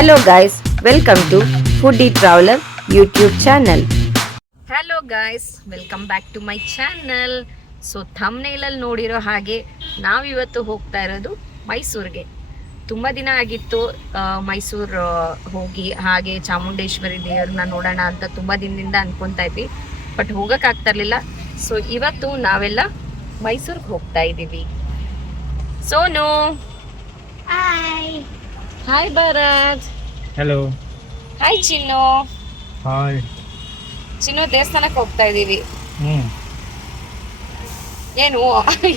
Hello guys, welcome to Foodie Traveler YouTube channel. Hello guys, welcome back to my channel. So ಥಂಬ್ನೇಲಲ್ಲಿ ನೋಡಿರೋ ಹಾಗೆ ನಾವಿವತ್ತು ಹೋಗ್ತಾ ಇರೋದು ಮೈಸೂರಿಗೆ. ತುಂಬ ದಿನ ಆಗಿತ್ತು ಮೈಸೂರು ಹೋಗಿ, ಹಾಗೆ ಚಾಮುಂಡೇಶ್ವರಿ ದೇವ್ರನ್ನ ನೋಡೋಣ ಅಂತ ತುಂಬ ದಿನದಿಂದ ಅನ್ಕೊತಾ ಇದ್ವಿ, ಬಟ್ ಹೋಗೋಕ್ಕಾಗ್ತಾ ಇರಲಿಲ್ಲ. ಸೊ ಇವತ್ತು ನಾವೆಲ್ಲ ಮೈಸೂರಿಗೆ ಹೋಗ್ತಾ ಇದ್ದೀವಿ. Sonu, hi Bharat. Hello. Hi Chinnu. Hi Chinnu, ದೇವಸ್ಥಾನಕ್ಕೆ ಹೋಗ್ತಾ ಇದೀವಿ. ಏನು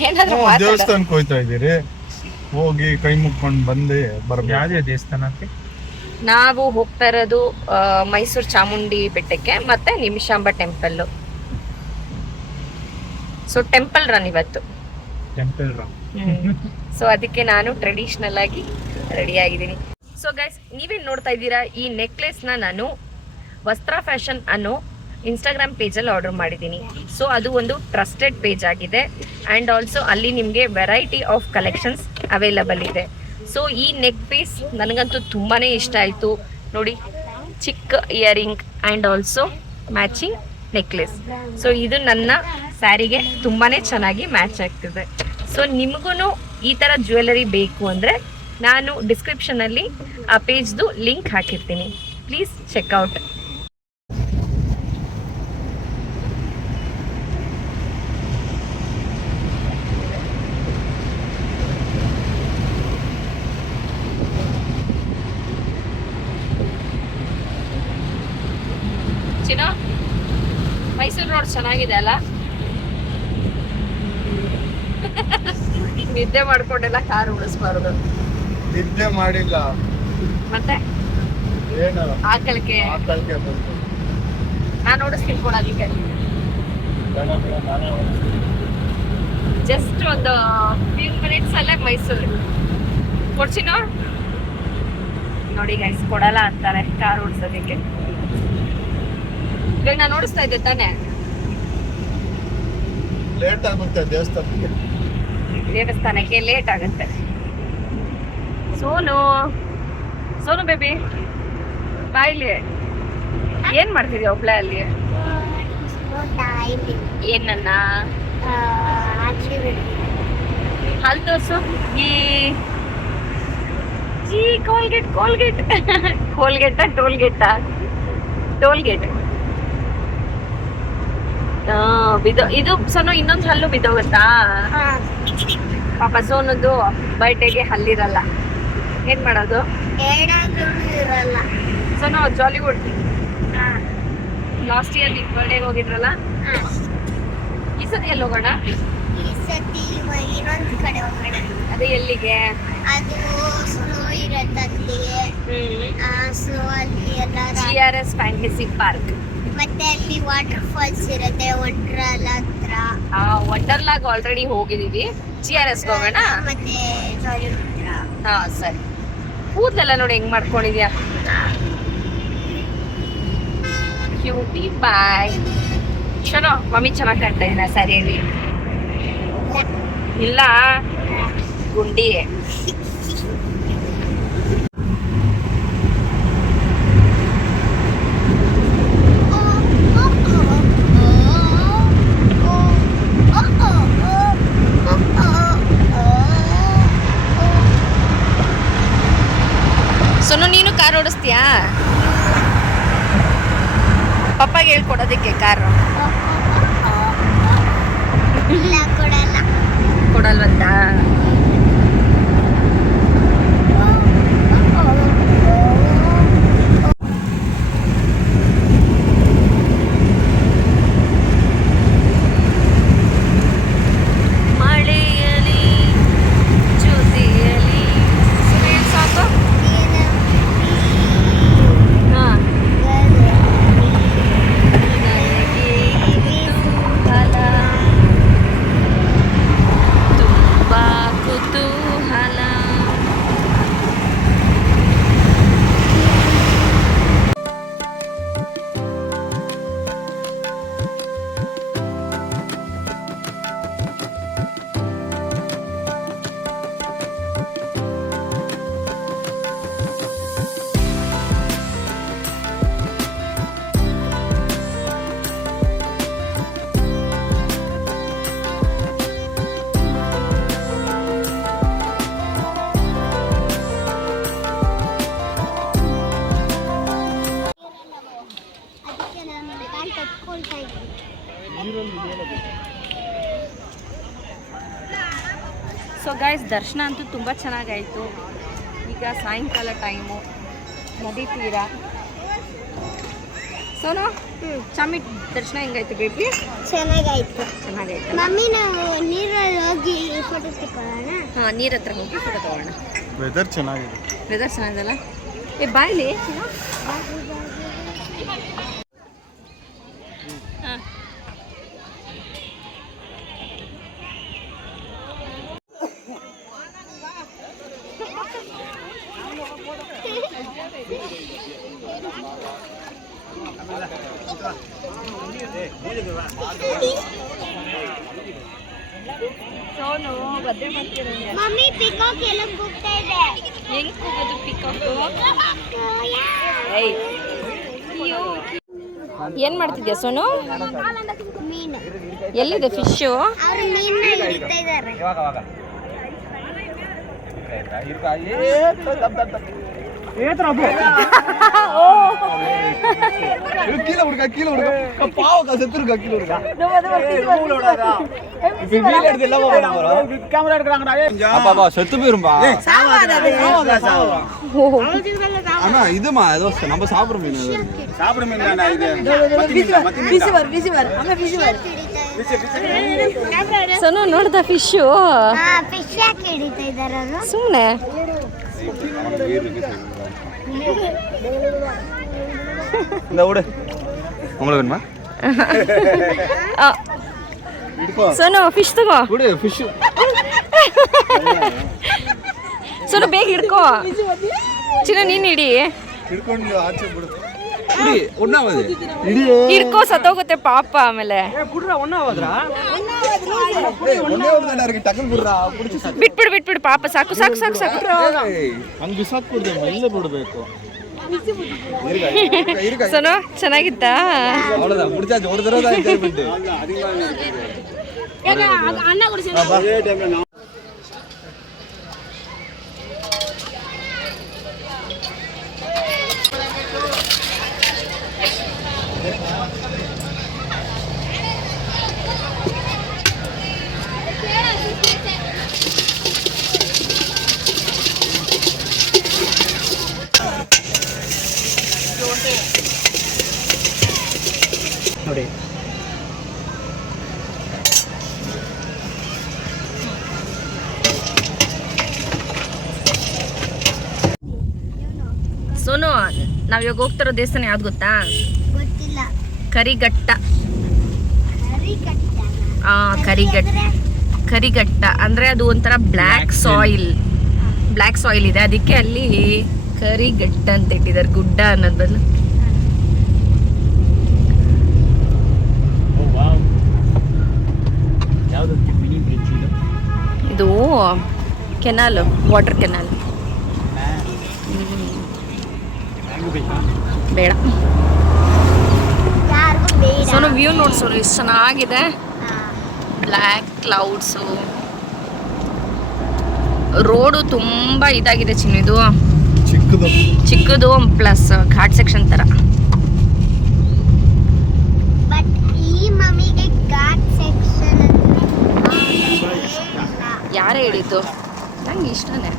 ಏನಾದ್ರು ದೇವಸ್ಥಾನಕ್ಕೆ ಹೋಗ್ತಾ ಇದ್ದೀರಿ? ಹೋಗಿ ಕೈ ಮುಕ್ಕೊಂಡು ಬಂದೆ ಬರ್ಬೇಕು. ಯಾವ್ದೇ ದೇವಸ್ಥಾನಕ್ಕೆ? ನಾವು ಹೋಗ್ತಾ ಇರೋದು ಮೈಸೂರು ಚಾಮುಂಡಿ ಬೆಟ್ಟಕ್ಕೆ ಮತ್ತೆ Nimishamba temple. So temple run ಇವತ್ತು. Temple run. ಸೊ ಅದಕ್ಕೆ ನಾನು ಟ್ರೆಡಿಷನಲ್ ಆಗಿ ರೆಡಿ ಆಗಿದ್ದೀನಿ. ಸೊ ಗೈಸ್, ನೀವೇನು ನೋಡ್ತಾ ಇದ್ದೀರಾ, ಈ ನೆಕ್ಲೆಸ್ನ ನಾನು ವಸ್ತ್ರ ಫ್ಯಾಷನ್ ಅನ್ನೋ ಇನ್ಸ್ಟಾಗ್ರಾಮ್ ಪೇಜಲ್ಲಿ ಆರ್ಡರ್ ಮಾಡಿದ್ದೀನಿ. ಸೊ ಅದು ಒಂದು ಟ್ರಸ್ಟೆಡ್ ಪೇಜ್ ಆಗಿದೆ ಆ್ಯಂಡ್ ಆಲ್ಸೋ ಅಲ್ಲಿ ನಿಮಗೆ ವೆರೈಟಿ ಆಫ್ ಕಲೆಕ್ಷನ್ಸ್ ಅವೈಲಬಲ್ ಇದೆ. ಸೊ ಈ ನೆಕ್ ಪೀಸ್ ನನಗಂತೂ ತುಂಬಾ ಇಷ್ಟ ಆಯಿತು. ನೋಡಿ, ಚಿಕ್ಕ earring and also matching necklace. So ಇದು ನನ್ನ ಸ್ಯಾರಿಗೆ ತುಂಬಾ ಚೆನ್ನಾಗಿ ಮ್ಯಾಚ್ ಆಗ್ತಿದೆ. ಸೊ ನಿಮಗೂ ಈ ಥರ ಜ್ಯುವೆಲರಿ ಬೇಕು ಅಂದರೆ ನಾನು ಡಿಸ್ಕ್ರಿಪ್ಷನಲ್ಲಿ ಆ ಪೇಜ್ದು ಲಿಂಕ್ ಹಾಕಿರ್ತೀನಿ, ಪ್ಲೀಸ್ ಚೆಕ್ಔಟ್. ಚಿನ್ನ, ಮೈಸೂರು ರೋಡ್ ಚೆನ್ನಾಗಿದೆ ಅಲ್ಲ? ನಿದ್ದೆ ಮಾಡ್ಕೊಂಡೆಲ್ಲ ಕಾರ್ ಉಳಿಸ್ಬಾರ್ದು. ನಿದ್ದೆ ಮಾಡಿಲ್ಲ ಮತ್ತೆ ಏನು ಆಕಳಿಕೆ ಬಂತು. ನಾನು ಓಡಿಸ್ತೀನಿ ಕೊಡೋದಕ್ಕೆ. ಜಸ್ಟ್ ಒಂದು ಫ್ಯೂ ಮಿನಿಟ್ಸ್ ಅಲ್ಲೇ ಮೈಸೂರು. ಕೊಡ್ಸಿನೋ ನೋಡಿ ಗೈಸ್, ಕೊಡಲ್ಲ ಅಂತಾರೆ ಕಾರ್ ಓಡಿಸೋದಕ್ಕೆ. ಇವಾಗ ನಾನು ಓಡಿಸ್ತಾ ಇದ್ದೆ ತಾನೇ. ಲೇಟ್ ಆಗುತ್ತೆ ದೇವಸ್ಥಾನಕ್ಕೆ ಲೇಟ್ ಆಗುತ್ತೆ. ಸೋನು, ಸೋನು ಬೇಬಿ ಬಾಯ್ಲಿ, ಏನ್ ಮಾಡ್ತಿದ್ಯಾ ಒಬ್ಳೆ ಅಲ್ಲಿ? ಏನನ್ನ ಹಾಲು ತೋರ್ಸು. ಈ ಕೋಲ್ಗೇಟ್ ಕೋಲ್ಗೇಟ್ ಕೋಲ್ಗೇಟ ಟೋಲ್ಗೇಟ ಟೋಲ್ಗೇಟ್. ಇದು ಸೋನು ಇನ್ನೊಂದು ಹಲ್ಲು ಬಿದ್ದೋಗುತ್ತಾ? ಪಾಪ ಸೋನುದು ಬರ್ಡೇಗೆ ಹಲ್ಲಿರಲ್ಲ, ಏನ್ ಮಾಡೋದು? ಸೋನು, ಜಾಲಿವುಡ್ ಲಾಸ್ಟ್ ಇಯರ್ ನೀವು ಬರ್ಡೇಗೆ ಹೋಗಿದ್ರಲ್ಲ, ಈ ಸತಿ ಎಲ್ಲಿ ಹೋಗೋಣ? ಅದೇ ಎಲ್ಲಿಗೆ? GRS fantasy park. ಮತ್ತೆ ಅಲ್ಲಿ ವಾಟರ್ ಫಾಲ್ಸ್ ಇರುತ್ತೆ, ವಂಡರ್ಲಾ ಹತ್ರ. ವಂಡರ್ಲಾಗ್ ಆಲ್ರೆಡಿ ಹೋಗಿದೀವಿ. GRS ಹೋಗೋಣ ಮತ್ತೆ ಹಾ ಸರಿ. ಕೂದಲೆಲ್ಲ ನೋಡಿ ಹೆಂಗ್ ಮಾಡ್ಕೊಂಡಿದ್ಯಾ, ಕ್ಯೂಟಿ. ಬಾಯ್. ಚಲೋ, ಮಮ್ಮಿ ಚೆನ್ನಾಗಿ ಕಾಣ್ತಾ ಇದ್ದೀನ ಸ್ಯಾರಿಯಲ್ಲಿ? ಇಲ್ಲ, ಗುಂಡಿ. ಸೋನು, ನೀನು ಕಾರ್ ಓಡಿಸ್ತೀಯಾ? ಪಪ್ಪಾಗೆ ಹೇಳ್ಕೊಡೋದಕ್ಕೆ ಕಾರು ಕೊಡಲ್ವಂತ. ಮಳೆಯಲಿ ಜ್ಯೋತಿಯಲಿ ಸುರೇನ್ ಸಾಕು. ತುಂಬಾ ಗಾಯ್ಸ್ ದರ್ಶನ ಅಂತೂ ತುಂಬ ಚೆನ್ನಾಗಾಯಿತು. ಈಗ ಸಾಯಂಕಾಲ ಟೈಮು, ನದಿ ತೀರ. ಸೋನು ಚಾಮಿ ದರ್ಶನ ಹೆಂಗಾಯ್ತು ಬೇಬಿ? ಚೆನ್ನಾಗಾಯ್ತು. ಚೆನ್ನಾಗಾಯ್ತು ಮಮ್ಮಿ ನಾವು ನೀರಲ್ಲಿ ಹೋಗಿ ಫೋಟೋ ತಗೊಳ್ಳೋಣ. ಹಾಂ, ನೀರ ಹತ್ರ ಹೋಗಿ ಫೋಟೋ ತಗೋಣ. ವೆದರ್ ಚೆನ್ನಾಗಿದೆ. ವೆದರ್ ಚೆನ್ನಾಗಿದಲ್ಲ. ಏ ಬಾಯ್ಲಿ ಹಾಂ. ಸೋನು ಬದ್ದೆ ಮಾಡ್ತೀರಂಗೆ. ಮಮ್ಮಿ ಪಿಕಾಕ್ ಎಲ್ಲ ಕೂಗ್ತಾ ಇದೆ. ಹೆಂಗ್ ಕೂಗೋದು ಪಿಕಾಕು? ಏಯ್ ಅಯ್ಯೋ. ಏನ್ ಮಾಡ್ತಿದ್ಯಾ ಸೋನು? ಮೀನು. ಎಲ್ಲಿದೆ ಫಿಶು? ಅವ್ರು ಮೀನ್ನ ಹಿಡಿತಾ ಇದ್ದಾರೆ. செத்து போயிரும்பா. ஆனா இதுமா ஏதோ நம்ம சாப்பிடுற மீன். சாப்பிடுற மீன் தானே இது. ಸೋನು ನೋಡ್ದ ಫಿಶು? ಫಿಶ್ ಯಾಕೆ ಹಿಡಿತಾ ಇದ್ದಾರೆ ಅವರು? ಸುಮ್ಮನೆ இந்த விடு. உங்களுக்கு வேணுமா? ಸೋನು ಫಿಶ್ ತಗೋ. விடு ஃபிஷ். ಸೋನು ಬೇಗ ಹಿಡ್ಕೋ. ಚಿನ್ನ ನೀನ್ ಹಿಡಿ. ಹಿಡ್ಕೊಂಡು ಆಚೆ ಬಿಡು. இடி ஒண்ணாவது. இடி ಹಿಡ್ಕೋ, ಸತ್ತೋಗುತ್ತೆ ಪಾಪ ಆಮೇಲೆ. ஒண்ணே ஒரு தாண்டா இருக்கு. டக்கல் புடுறா. புடிச்சு ಬಿಟ್ಬಿಡು ಬಿಟ್ಬಿಡು ಪಾಪ. ಸಾಕು ಸಾಕು ಸಾಕು ಸಾಕು. ಹಂಗ ಬಿಸಾಕ್ ಬಿಡ್ದೆ. ಮೈಲೆ ಬಿಡಬೇಕು. ಸೋನು ಚೆನ್ನಾಗಿತ್ತಾ? அவ்வளவுதான். புடிச்சாச்சு. ஒரு தடவை தான் என்ஜாய் பண்ணிட்டு. ಅನ್ನ ಕುಡಿಸಿ. ನೋಡಿ ಸೋನು, ನಾವ್ ಇವಾಗ ಹೋಗ್ತಿರೋ ದೇವಸ್ಥಾನ ಯಾವ್ದು ಗೊತ್ತಾ? ಗೊತ್ತಿಲ್ಲ. ಕರಿಘಟ್ಟ. ಕರಿಘಟ್ಟ. ಕರಿಘಟ್ಟ ಅಂದ್ರೆ ಅದು ಒಂಥರ ಬ್ಲ್ಯಾಕ್ ಸಾಯಿಲ್ ಇದೆ. ಅದಕ್ಕೆ ಅಲ್ಲಿ ಕರಿಘಟ್ಟ ಅಂತ ಇಟ್ಟಿದ್ದಾರೆ. ಗುಡ್ಡ ಅನ್ನೋದ್ ಬದಲು. ಇದು ಕೆನಾಲ್, ವಾಟರ್ ಕೆನಾಲ್. ಬೇಡ ಸೋನು, ವ್ಯೂ ನೋಡಿ ಸೋನು, ಎಷ್ಟು ಚೆನ್ನಾಗಿದೆ. ಬ್ಲ್ಯಾಕ್ ಕ್ಲೌಡ್ಸು, ರೋಡು ತುಂಬಾ ಇದಾಗಿದೆ ಚಿನ್ನು. ಇದು ಚಿಕ್ಕದು ಪ್ಲಸ್ ಘಾಟ್ ಸೆಕ್ಷನ್ ತರ. ಬಟ್ ಈ ಮಮ್ಮಿಗೆ ಘಾಟ್ ಸೆಕ್ಷನ್ ಯಾರೇ ಹೇಳಿದ್ದು? ನಂಗೆ ಇಷ್ಟನೇ.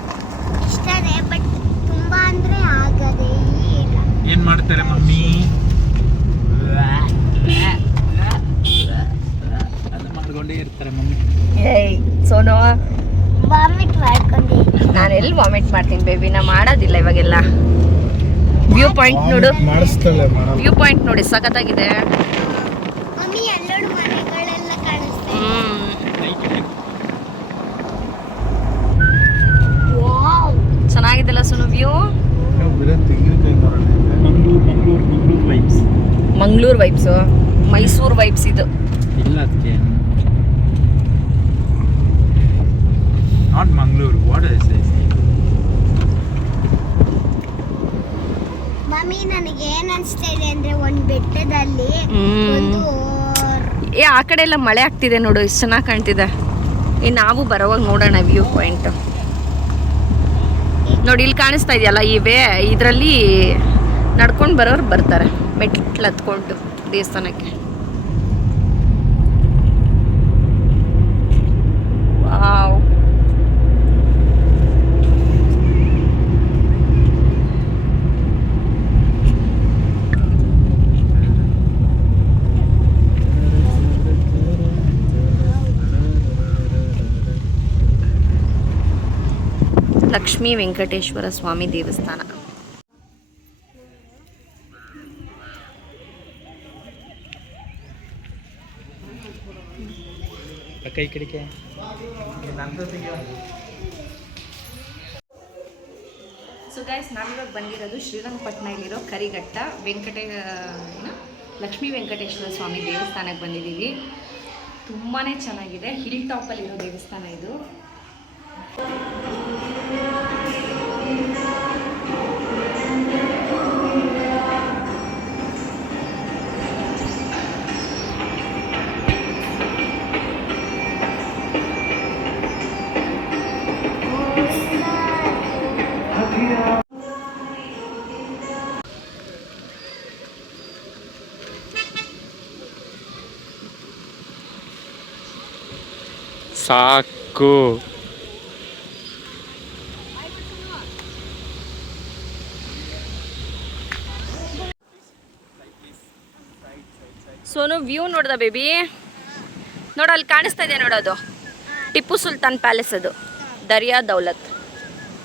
ಬಟ್ ತುಂಬಾ ಅಂದ್ರೆ ಆಗದೆ ಇಲ್ಲ. ಏನ್ ಮಾಡ್ತಾರೆ ಮಮ್ಮಿ? ಮಾಡ್ಕೊಂಡೇ ಇರ್ತಾರೆ ಮಮ್ಮಿ. ಏಯ್ ಸೋನು, ವಾಮಿಟ್ ಮಾಡ್ಕೊಂಡೆ. ನಾನು ಎಲ್ಲಿ ವಾಮಿಟ್ ಮಾಡ್ತೀನಿ ಬೇಬಿ? ನಾ ಮಾಡೋದಿಲ್ಲ ಇವಾಗೆಲ್ಲ. ವ್ಯೂ ಪಾಯಿಂಟ್ ನೋಡು, ವ್ಯೂ ಪಾಯಿಂಟ್ ನೋಡಿ, ಸಖತ್ತಾಗಿದೆ. ಮಮ್ಮಿ ಎಲ್ಲರೂ ಮನೆಗಳೆಲ್ಲ ಕಾಣಿಸ್ತಾ ಇದೆ. ವಾವ್, ಚೆನ್ನಾಗಿದೆಲ್ಲ Sonu view. Mangaluru vibes, Mysuru vibes ಇದು. ಇಲ್ಲ ಅದಕ್ಕೆ not Mangaluru. What is this? Mummy ನನಗೆ ಏನ್ ಅನ್ಸ್ತಾ ಇದೆ ಅಂದ್ರೆ ಒಂದ್ ಬೆಟ್ಟದಲ್ಲಿ ಒಂದು ಏ ಆ ಕಡೆ ಎಲ್ಲ ಮಳೆ ಆಗ್ತಿದೆ ನೋಡು, ಎಷ್ಟು ಚೆನ್ನಾಗಿ ಕಾಣ್ತಿದೆ. ನಾವು ಬರೋವಾಗ ನೋಡೋಣ ವ್ಯೂ ಪಾಯಿಂಟ್. ನೋಡಿ ಇಲ್ಲಿ ಕಾಣಿಸ್ತಾ ಇದೆಯಲ್ಲ ಈ ವೇ, ಇದರಲ್ಲಿ ನಡ್ಕೊಂಡು ಬರೋರು ಬರ್ತಾರೆ ಮೆಟ್ಲು ಹತ್ಕೊಂಡು ದೇವಸ್ಥಾನಕ್ಕೆ. ವಾವ್, ಲಕ್ಷ್ಮೀ ವೆಂಕಟೇಶ್ವರ ಸ್ವಾಮಿ ದೇವಸ್ಥಾನ. ಕೈ ಕಡಿಕೆ ಸೊ ಗೈಸ್, ನಾವಿವಾಗ ಬಂದಿರೋದು ಶ್ರೀರಂಗಪಟ್ಟಣದಲ್ಲಿರೋ ಕರಿಘಟ್ಟ ಲಕ್ಷ್ಮೀ ವೆಂಕಟೇಶ್ವರ ಸ್ವಾಮಿ ದೇವಸ್ಥಾನಕ್ಕೆ ಬಂದಿದ್ದೀವಿ. ತುಂಬಾ ಚೆನ್ನಾಗಿದೆ. ಹಿಲ್ ಟಾಪಲ್ಲಿರೋ ದೇವಸ್ಥಾನ ಇದು. ಸಾಕು. ಸೋನು, ವ್ಯೂ ನೋಡ್ದ ಬೇಬಿ? ನೋಡು, ಅಲ್ಲಿ ಕಾಣಿಸ್ತಾ ಇದೆ ನೋಡೋದು ಟಿಪ್ಪು ಸುಲ್ತಾನ್ ಪ್ಯಾಲೇಸ್. ಅದು ದರಿಯಾ ದೌಲತ್.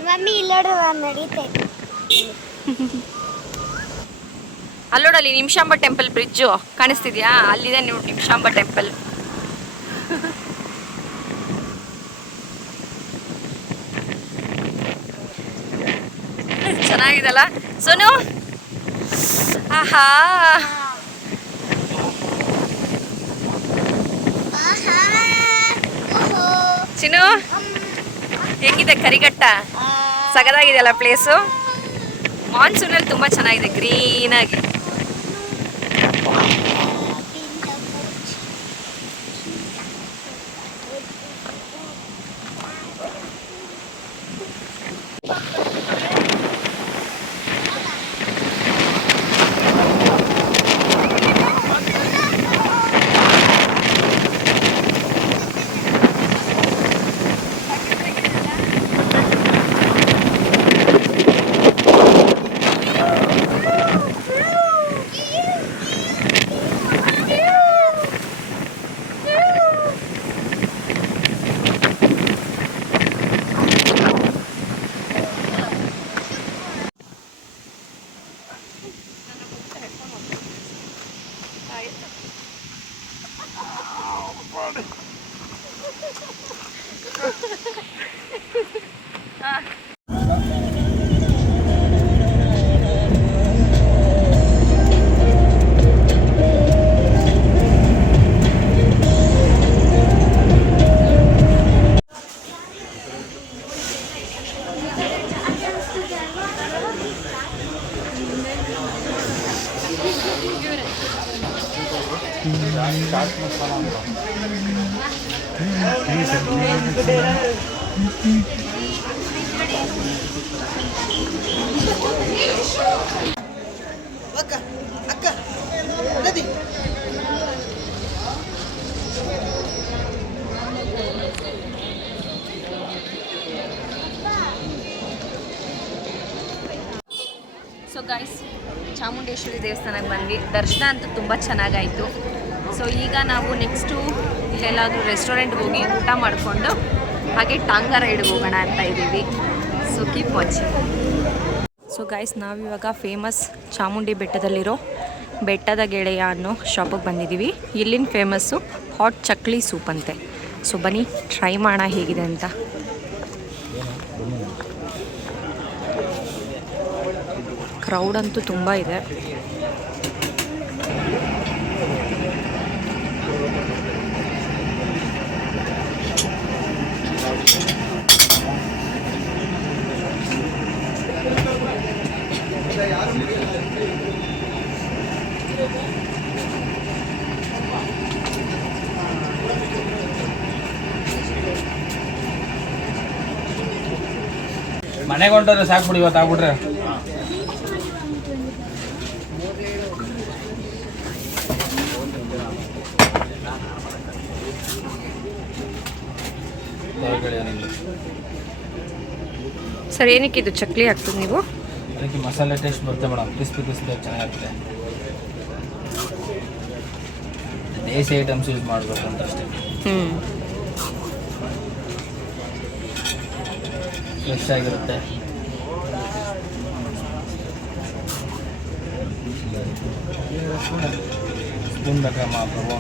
ಮಮ್ಮಿ ಇಲ್ಲೋಡುವ ನಡೀತೆ. ಅಲ್ಲೋಡಲ್ಲಿ ನಿಮಿಷಾಂಬ ಟೆಂಪಲ್ ಬ್ರಿಡ್ಜು ಕಾಣಿಸ್ತಿದ್ಯಾ? ಅಲ್ಲಿದೆ ನೋಡಿ ನಿಮಿಷಾಂಬ ಟೆಂಪಲ್. ಚೆನ್ನಾಗಿದಲ್ಲ ಸೋನು? ಆಹಾ, ಚಿನ್ನು ಹೆಂಗಿದೆ ಕರಿಘಟ್ಟ? ಸಗದಾಗಿದೆಯಲ್ಲ ಪ್ಲೇಸು. ಮಾನ್ಸೂನಲ್ಲಿ ತುಂಬ ಚೆನ್ನಾಗಿದೆ, ಗ್ರೀನಾಗಿ. ಸೊ ಗೈಸ್, ಚಾಮುಂಡೇಶ್ವರಿ ದೇವಸ್ಥಾನಕ್ಕೆ ಬಂದ್ವಿ. ದರ್ಶನ ಅಂತೂ ತುಂಬ ಚೆನ್ನಾಗಾಯಿತು. ಸೊ ಈಗ ನಾವು ನೆಕ್ಸ್ಟು ಎಲ್ಲಾದರೂ ರೆಸ್ಟೋರೆಂಟ್ಗೆ ಹೋಗಿ ಊಟ ಮಾಡಿಕೊಂಡು ಹಾಗೆ ಟಾಂಗಾ ರೈಡ್ಗೆ ಹೋಗೋಣ ಅಂತ ಇದ್ದೀವಿ. So keep watching. So guys, ನಾವಿವಾಗ ಫೇಮಸ್ ಚಾಮುಂಡಿ ಬೆಟ್ಟದಲ್ಲಿರೋ ಬೆಟ್ಟದ ಗೆಳೆಯ ಅನ್ನೋ ಶಾಪಿಗೆ ಬಂದಿದ್ದೀವಿ. ಇಲ್ಲಿನ ಫೇಮಸ್ಸು ಹಾಟ್ ಚಕ್ಲಿ ಸೂಪ್ ಅಂತೆ. ಸೊ ಬನ್ನಿ ಟ್ರೈ ಮಾಡೋಣ ಹೇಗಿದೆ ಅಂತ. ಕ್ರೌಡ್ ಅಂತೂ ತುಂಬ ಇದೆ. ಮನೆಗೆ ಹೊಂಟೋದ್ರೆ ಸಾಕ್ಬಿಡಿ, ಇವತ್ತು ಆಗ್ಬಿಟ್ರೆ. ಸರ್, ಏನಕ್ಕೆ ಇದು ಚಕ್ಲಿ ಹಾಕ್ತದೆ ನೀವು? ಅದಕ್ಕೆ ಮಸಾಲೆ ಟೇಸ್ಟ್ ಬರುತ್ತೆ ಮೇಡಮ್. ಕ್ರಿಸ್ಪಿ ಚೆನ್ನಾಗಿರುತ್ತೆ. ದೇಸಿ ಐಟಮ್ಸ್ ಯೂಸ್ ಮಾಡಬೇಕು ಅಂತ ಅಷ್ಟೇ. ಫ್ರೆಶ್ ಆಗಿರುತ್ತೆ. ಸ್ಪೂನ್ ಬೇಕಾ ಪ್ರಭು?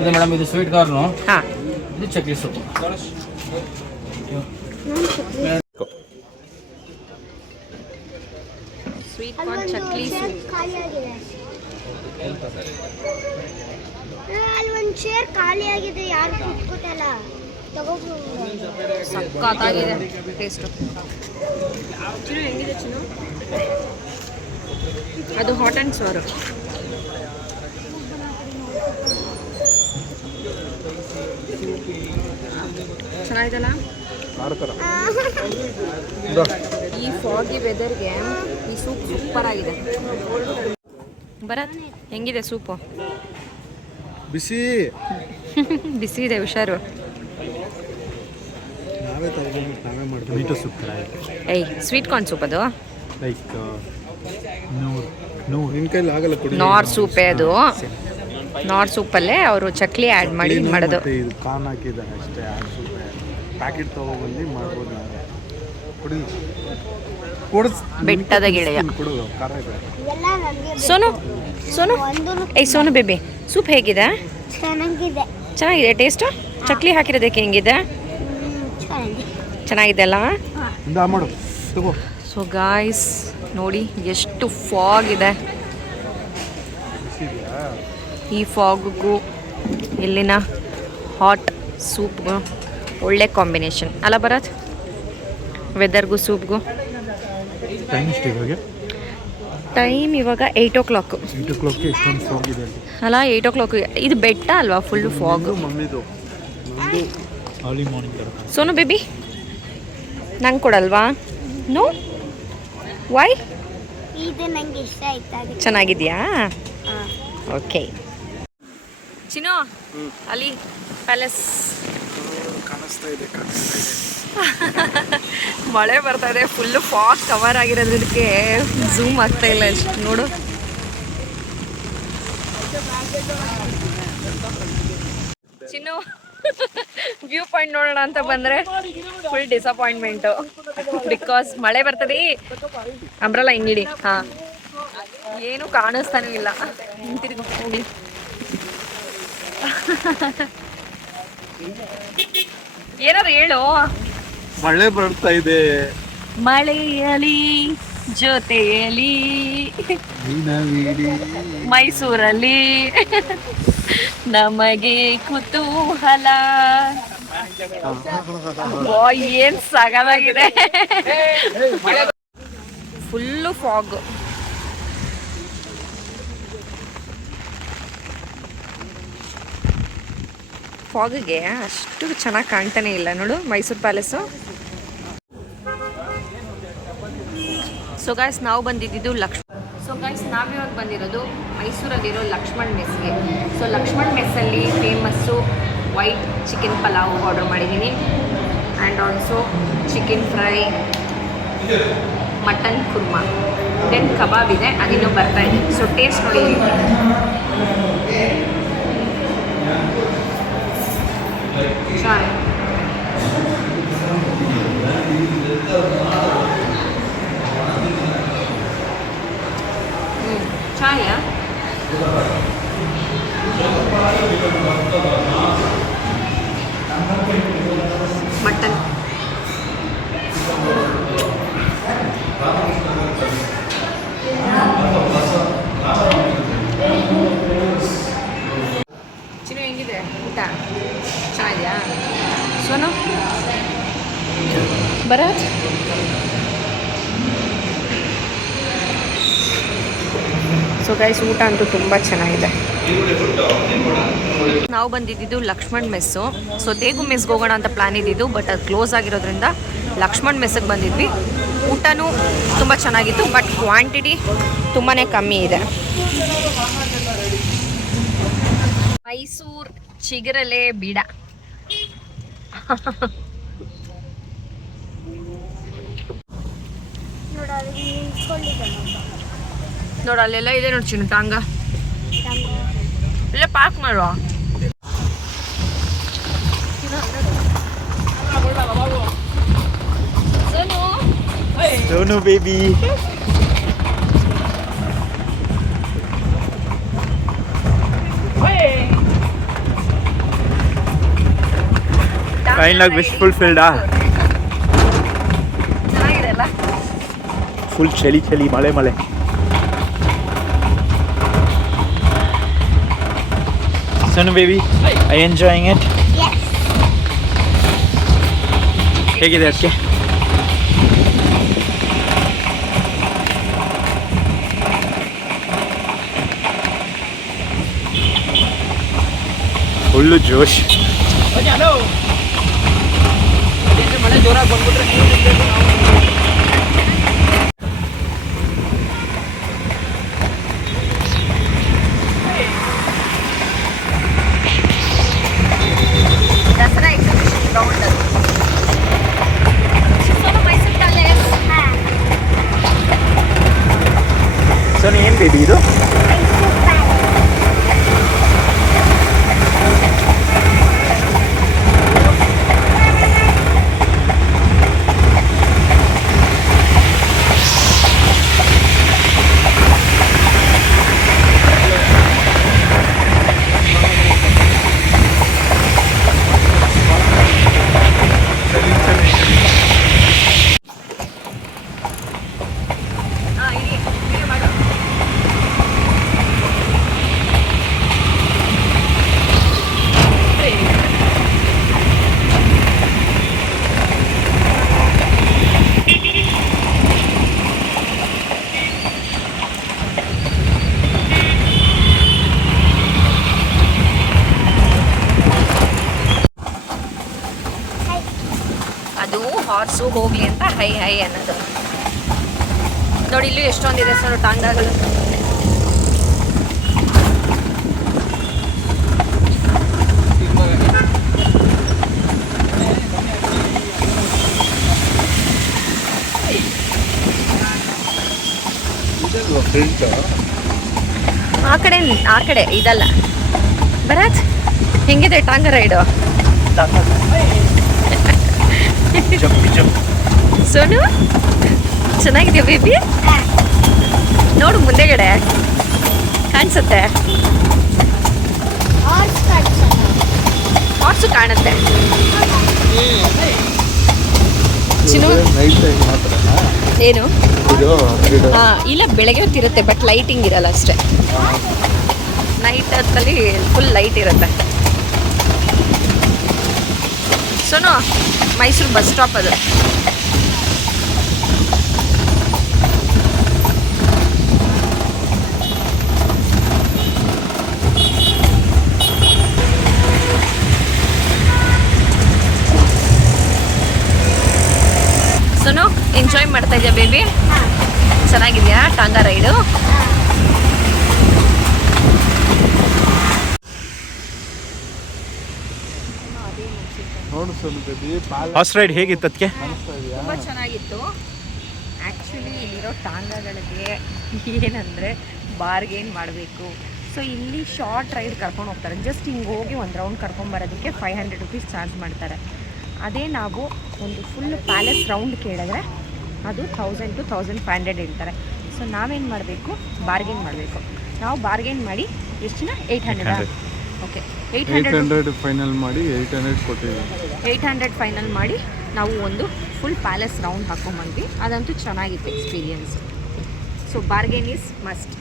ಇದು ಮೇಡಮ್, ಇದು ಸ್ವೀಟ್ ಕಾರ್ನು, ಹಾಂ, ಇದು ಚಕ್ಲಿ ಸೊಪ್ಪು. Sweet corn chakli soup. ಅಲ್ಲೊಂದು ಚೇರ್ ಖಾಲಿ ಆಗಿದೆ, ಯಾರು ಕೂತ್ಕೊತಲ್ಲ, ತಗೋಬಹುದು. ಸಕ್ಕತ್ತಾಗಿದೆ ಟೇಸ್ಟು. ಚಿನ್ನು ಹೆಂಗಿದೆ ಚಿನ್ನು? ಅದು ಹಾಟ್ ಆ್ಯಂಡ್ ಸೋರು. ಚೆನ್ನಾಗಿದಲ್ಲ? ಈ ಫಾಗಿ ವೆದರ್ಗೆ ಈ ಸೂಪ್ ಸೂಪರ್ ಆಗಿದೆ. ಭರತ್, ಹೆಂಗಿದೆ ಸೂಪು? ಬಿಸಿ ಬಿಸಿ ಇದೆ, ಹುಷಾರು. ನಾವೇ ತಗೊಂಡು ನಾವೇ ಮಾಡ್ತೀವಿ. ಟೊಮೆಟೊ ಸೂಪ್ ಥರ ಇದೆ. ಏಯ್, ಸ್ವೀಟ್ ಕಾರ್ನ್ ಸೂಪ್ ಅದು. ಲೈಕ್ ನಿನ್ನ ಕೈಲಿ ಆಗಲ್ಲ ಕೊಡಿ. ನಾರ್ ಸೂಪೇ ಅದು. ನಾರ್ ಸೂಪಲ್ಲೇ ಅವರು ಚಕ್ಲಿ ಆ್ಯಡ್ ಮಾಡಿ ಮಾಡೋದು. ಇದು ಕಾರ್ನ್ ಹಾಕಿದ್ದಾರೆ ಅಷ್ಟೇ. ಆ ಸೂಪ್ ಪ್ಯಾಕೆಟ್ ತೊಗೊಬಂದು ಮಾಡ್ಬೋದು ನಾವು. ಕೊಡಿ ಬೆಟ್ಟದ ಗೆಳೆಯ ಕೊಡು, ಖಾರ ಇದೆ. ಎಲ್ಲ ನನಗೆ ಸೋನು, ಸೋನು, ಒಂದು ಏಯ್ ಸೋನು ಬೇಬಿ, ಸೂಪ್ ಹೇಗಿದೆ? ಚೆನ್ನಾಗಿದೆ. ಚೆನ್ನಾಗಿದೆ ಟೇಸ್ಟು. ಚಕ್ಲಿ ಹಾಕಿರೋದಕ್ಕೆ ಹೆಂಗಿದೆ? ಚೆನ್ನಾಗಿದೆ ಅಲ್ಲ? ಇಂದ ಮಾಡು, ತಗೋ. ಸೊ ಗಾಯ್ಸ್ ನೋಡಿ ಎಷ್ಟು ಫಾಗ್ ಇದೆ. ಈ ಫಾಗ್ಗೂ ಇಲ್ಲಿನ ಹಾಟ್ ಸೂಪ್ಗೂ ಒಳ್ಳೆ ಕಾಂಬಿನೇಷನ್ ಅಲ್ಲ ಭರತ್? ವೆದರ್ಗೂ ಸೂಪ್ಗೂ. ಟೈಮ್ ಇವಾಗ 8 o'clock. 8 o'clockಗೆ ಇಷ್ಟೊಂದು ಫಾಗ್ ಇದೆ ಅಲ್ಲ, 8 o'clock. ಇದು ಬೆಟ್ಟ ಅಲ್ವಾ, ಫುಲ್ಲು ಫಾಗು. ಮಮ್ಮಿದು ಅರ್ಲಿ ಮಾರ್ನಿಂಗ್ ತರ. ಸೋನು ಬೇಬಿ, ನಂಗೆ ಕೊಡಲ್ವಾ? No, Y? ಇದು ನಂಗೆ ಇಷ್ಟ ಆಯ್ತು. ಚೆನ್ನಾಗಿದೆಯಾ? ಓಕೆ. ಚಿನ್ನು, ಅಲ್ಲಿ ಪ್ಯಾಲೇಸ್ ಕಾಣಿಸ್ತಾ ಇದೆ. ಮಳೆ ಬರ್ತಾ ಇದೆ, ಫುಲ್ಲು ಫಾಗ್ ಕವರ್ ಆಗಿರೋದಕ್ಕೆ ಝೂಮ್ ಆಗ್ತಾ ಇಲ್ಲ ಅಷ್ಟು. ನೋಡು, ಚಿನ್ನು ವ್ಯೂ ಪಾಯಿಂಟ್ ನೋಡೋಣ ಅಂತ ಬಂದರೆ ಫುಲ್ ಡಿಸಪಾಯಿಂಟ್ಮೆಂಟು. ಬಿಕಾಸ್ ಮಳೆ ಬರ್ತದೆ. ಅಂಬ್ರಲ್ಲ ಹಿಂಗಿಡಿ. ಹಾಂ, ಏನು ಕಾಣಿಸ್ತಾನೂ ಇಲ್ಲ. ಹಿಂತಿರ್ಗು ಹೋಗಿ. ಏನಾರು ಹೇಳು. ಮಳೆ ಬರ್ತಾ ಇದೆ. ಮಳೆಯಲಿ ಜೊತೆಯಲಿ ಮೈಸೂರಲ್ಲಿ ನಮಗೆ ಕುತೂಹಲ. ಏನ್ ಸಗದಾಗಿದೆ. Full fog. ಫಾಗಿಗೆ ಅಷ್ಟು ಚೆನ್ನಾಗಿ ಕಾಣ್ತಾನೆ ಇಲ್ಲ. ನೋಡು ಮೈಸೂರು ಪ್ಯಾಲೇಸು. ಸೊ ಗಾಯ್ಸ್, ನಾವು ಬಂದಿದ್ದು ನಾವಿವಾಗ ಬಂದಿರೋದು ಮೈಸೂರಲ್ಲಿರೋ ಲಕ್ಷ್ಮಣ್ ಮೆಸ್ಗೆ. ಸೊ ಲಕ್ಷ್ಮಣ್ ಮೆಸ್ಸಲ್ಲಿ famous white chicken pulao order ಮಾಡಿದ್ದೀನಿ. And also chicken fry, mutton kurma, then kebab ಇದೆ, ಅದಿನ್ನೂ ಬರ್ತಾ ಇದೆ. ಸೊ ಟೇಸ್ಟ್ ನೋಡಿ. ಚಾಯ್ ಚಾಯ ಮಟನ್ ಚಿನ್ನು ಹೆಂಗಿದೆ ಊಟ? ಚೆನ್ನಾಗಿದೆಯಾ ಸೋನು? ಭರತ್, ಸೊ ಗೈಸ್, ಊಟ ಅಂತೂ ತುಂಬ ಚೆನ್ನಾಗಿದೆ. ನಾವು ಬಂದಿದ್ದು ಲಕ್ಷ್ಮಣ್ ಮೆಸ್ಸು. ಸೊ ದೇಗು ಮೆಸ್ಗೆ ಹೋಗೋಣ ಅಂತ ಪ್ಲ್ಯಾನ್ ಇದ್ದಿದ್ದು, ಬಟ್ ಅದು ಕ್ಲೋಸ್ ಆಗಿರೋದ್ರಿಂದ ಲಕ್ಷ್ಮಣ್ ಮೆಸ್ಸಿಗೆ ಬಂದಿದ್ವಿ. ಊಟನೂ ತುಂಬ ಚೆನ್ನಾಗಿತ್ತು, ಬಟ್ ಕ್ವಾಂಟಿಟಿ ತುಂಬಾ ಕಮ್ಮಿ ಇದೆ. ಮೈಸೂರ್ ಚಿಗರಲೆ ಬೀಡ. ನೋಡ ಅಲ್ಲೆಲ್ಲ ಇದೆ ನೋಡಿ ಚಿನ್ನ ಟಾಂಗ ಇಲ್ಲ ಪಾರ್ಕ್ ಮಾಡುವ. ಸೋನು ಬೇಬಿ ಫೈನಲ್ ವಿಶ್ ಫುಲ್ಫಿಲ್ಡಾ? ಚೆನ್ನಾಗಿದೆಲ್ಲ. ಫುಲ್ ಚಳಿ ಚಳಿ ಮಳೆ ಮಳೆ. Sonu baby I enjoying it. ಹೇಗಿದೆ ಅದಕ್ಕೆ? ಫುಲ್ಲು ಜೋಶ್. ಮಳೆ ಜೋರಾಗಿ ಬಂದ್ಬಿಟ್ರೆ ನೀವು ನಿಲ್ಬೇಕು ನಾವು. ದಸರಾ ಎಕ್ಸಿಬಿಷನ್ ಗ್ರೌಂಡ್ ಅದು. ಮೈಸೂರು ಪ್ಯಾಲೇಸ್. ಸೋನು ಏನು ಬೇಬಿ ಇದು? ಅದು ಹಾರ್ಸು ಹೋಗ್ಲಿ ಅಂತ ಹೈ ಹೈ ಅನ್ನೋದು. ನೋಡಿ ಇಲ್ಲೂ ಎಷ್ಟೊಂದಿದೆ ಸರ್ ಟಾಂಗಾಗಳು. ಆ ಕಡೆ ಇದಲ್ಲ ಬರಾಜ್. ಹೆಂಗಿದೆ ಟಾಂಗ ರೈಡು? ಸೋನು ಚೆನ್ನಾಗಿದೆಯಾ ಬೇಬಿ? ನೋಡು ಮುಂದೆಗಡೆ ಕಾಣಿಸುತ್ತೆ. ಹಾರ್ಸು ಕಾಣುತ್ತೆ. ಚಿನ್ನು ಏನು? ಇಲ್ಲ ಬೆಳಗ್ಗೆ ಹೊತ್ತಿರುತ್ತೆ ಬಟ್ ಲೈಟಿಂಗ್ ಇರಲ್ಲ ಅಷ್ಟೇ. ನೈಟ್ ಹೊತ್ತಲ್ಲಿ ಫುಲ್ ಲೈಟ್ ಇರುತ್ತೆ. ಸೋನು ಮೈಸೂರು ಬಸ್ ಸ್ಟಾಪ್ ಅದು. ಸೋನು ಎಂಜಾಯ್ ಮಾಡ್ತಾ ಇದೆಯಾ ಬೇಬಿ? ಚೆನ್ನಾಗಿದೆಯಾ ಟಾಂಗಾ ರೈಡು? ನೋಡು ಸೋನು ಬೇಬಿ ಹಾರ್ಸ್ ರೈಡ್ ಹೇಗಿತ್ತು ಅದಕ್ಕೆ? ತುಂಬ ಚೆನ್ನಾಗಿತ್ತು. ಆ್ಯಕ್ಚುಲಿ ಇಲ್ಲಿರೋ ಟಾಂಗಾಗಳಿಗೆ ಏನಂದರೆ ಬಾರ್ಗೇನ್ ಮಾಡಬೇಕು. ಸೊ ಇಲ್ಲಿ ಶಾರ್ಟ್ ರೈಡ್ ಕರ್ಕೊಂಡು ಹೋಗ್ತಾರೆ. ಜಸ್ಟ್ ಹಿಂಗೆ ಹೋಗಿ ಒಂದು ರೌಂಡ್ ಕರ್ಕೊಂಬರೋದಕ್ಕೆ 500 ರುಪೀಸ್ ಚಾರ್ಜ್ ಮಾಡ್ತಾರೆ. ಅದೇ ನಾವು ಒಂದು ಫುಲ್ ಪ್ಯಾಲೇಸ್ ರೌಂಡ್ ಕೇಳಿದ್ರೆ ಅದು 1000 to 1500 ಹೇಳ್ತಾರೆ. ಸೊ ನಾವೇನು ಮಾಡಬೇಕು? ಬಾರ್ಗೇನ್ ಮಾಡಬೇಕು. ನಾವು ಬಾರ್ಗೇನ್ ಮಾಡಿ ಎಷ್ಟು ಜನ? 800. ಓಕೆ 800 ಫೈನಲ್ ಮಾಡಿ 800 ಕೊಟ್ಟಿದ್ದೀವಿ. 800 ಫೈನಲ್ ಮಾಡಿ ನಾವು ಒಂದು ಫುಲ್ ಪ್ಯಾಲೇಸ್ ರೌಂಡ್ ಹಾಕೊಂಡ್ಬಂದ್ವಿ. ಅದಂತೂ ಚೆನ್ನಾಗಿತ್ತು experience. So bargain is must.